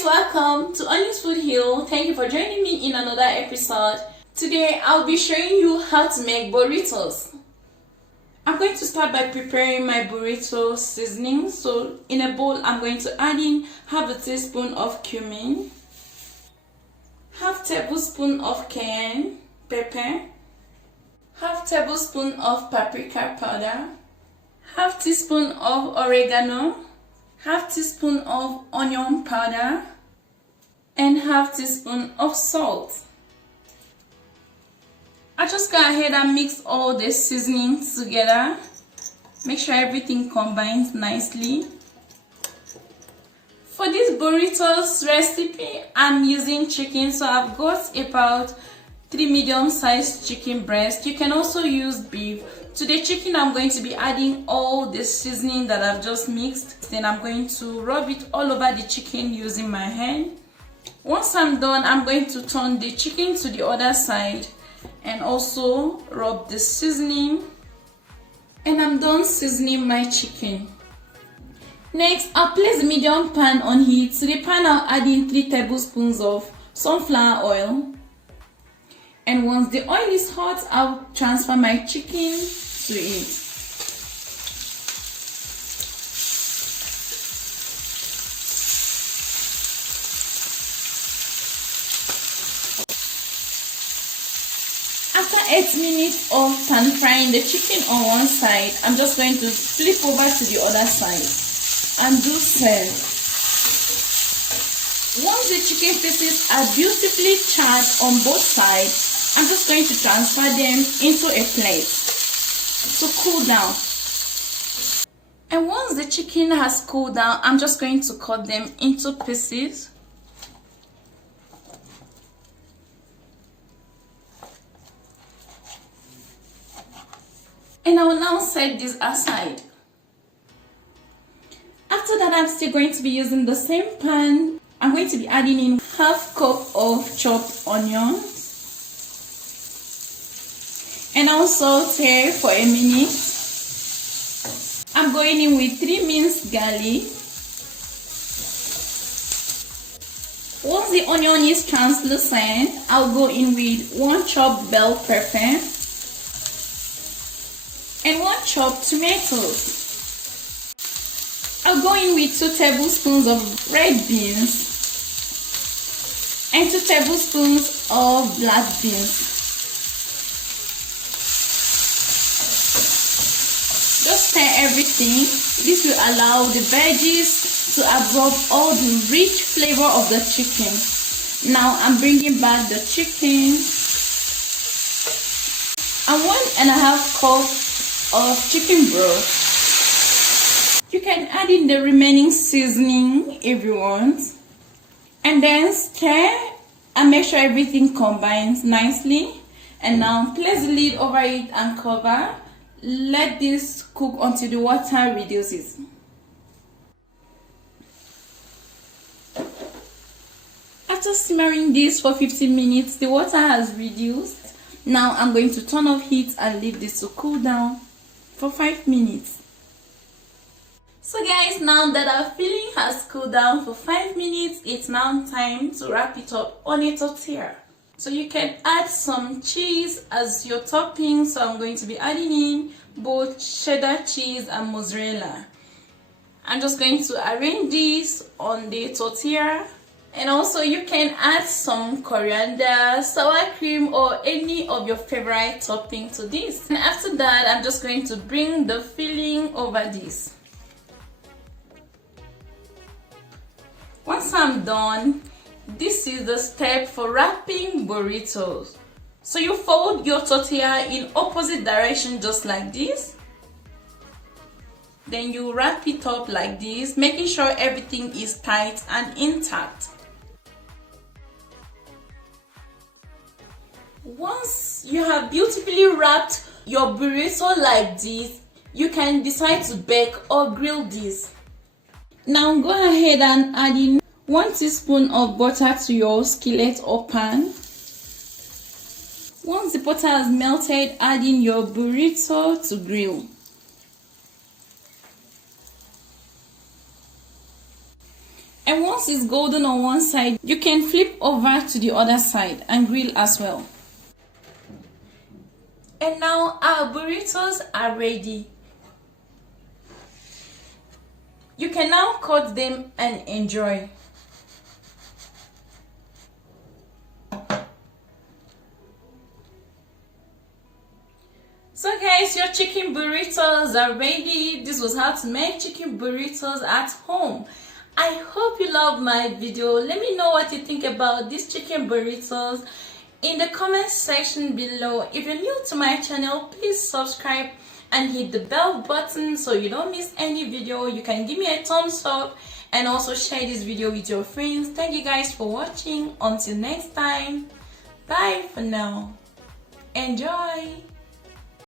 guys, welcome to Onions Food Hill. Thank you for joining me in another episode. Today I'll be showing you how to make burritos. I'm going to start by preparing my burrito seasoning. So in a bowl I'm going to add in half a teaspoon of cumin, half tablespoon of cayenne pepper, half tablespoon of paprika powder, half teaspoon of oregano, half teaspoon of onion powder, and half teaspoon of salt. I just go ahead and mix all the seasoning together. Make sure everything combines nicely. For this burritos recipe, I'm using chicken, so I've got about 3 medium-sized chicken breasts. You can also use beef. To the chicken, I'm going to be adding all the seasoning that I've just mixed. Then I'm going to rub it all over the chicken using my hand. Once I'm done, I'm going to turn the chicken to the other side and also rub the seasoning. And I'm done seasoning my chicken. Next, I'll place the medium pan on heat. To the pan, I'll add in 3 tablespoons of sunflower oil. And once the oil is hot, I'll transfer my chicken to it. After 8 minutes of pan frying the chicken on one side, I'm just going to flip over to the other side and do serve. Once the chicken pieces are beautifully charred on both sides, I'm just going to transfer them into a plate to cool down. And once the chicken has cooled down, I'm just going to cut them into pieces. And I will now set this aside. After that, I'm still going to be using the same pan. I'm going to be adding in half cup of chopped onions. And I'll saute for a minute. I'm going in with 3 minced garlic. Once the onion is translucent, I'll go in with 1 chopped bell pepper and 1 chopped tomatoes. I'll go in with 2 tablespoons of red beans and 2 tablespoons of black beans. Just stir everything. This will allow the veggies to absorb all the rich flavor of the chicken. Now I'm bringing back the chicken and 1.5 cups of chicken broth. You can add in the remaining seasoning if you want, and then stir and make sure everything combines nicely. And now place the lid over it and cover. Let this cook until the water reduces. After simmering this for 15 minutes, the water has reduced. Now I'm going to turn off heat and leave this to cool down for 5 minutes. So guys, now that our filling has cooled down for 5 minutes, it's now time to wrap it up on a tortilla. So you can add some cheese as your topping. So I'm going to be adding in both cheddar cheese and mozzarella. I'm just going to arrange this on the tortilla. And also you can add some coriander, sour cream, or any of your favorite topping to this. And after that, I'm just going to bring the filling over this. Once I'm done, this is the step for wrapping burritos. So you fold your tortilla in opposite direction just like this. Then you wrap it up like this, making sure everything is tight and intact. Once you have beautifully wrapped your burrito like this, you can decide to bake or grill this. Now go ahead and add in 1 teaspoon of butter to your skillet or pan. Once the butter has melted, add in your burrito to grill. And once it's golden on one side, you can flip over to the other side and grill as well. And now our burritos are ready. You can now cut them and enjoy. So guys, your chicken burritos are ready. This was how to make chicken burritos at home. I hope you loved my video. Let me know what you think about these chicken burritos in the comment section below. If you're new to my channel, please subscribe and hit the bell button so you don't miss any video. You can give me a thumbs up and also share this video with your friends. Thank you guys for watching. Until next time, bye for now. Enjoy.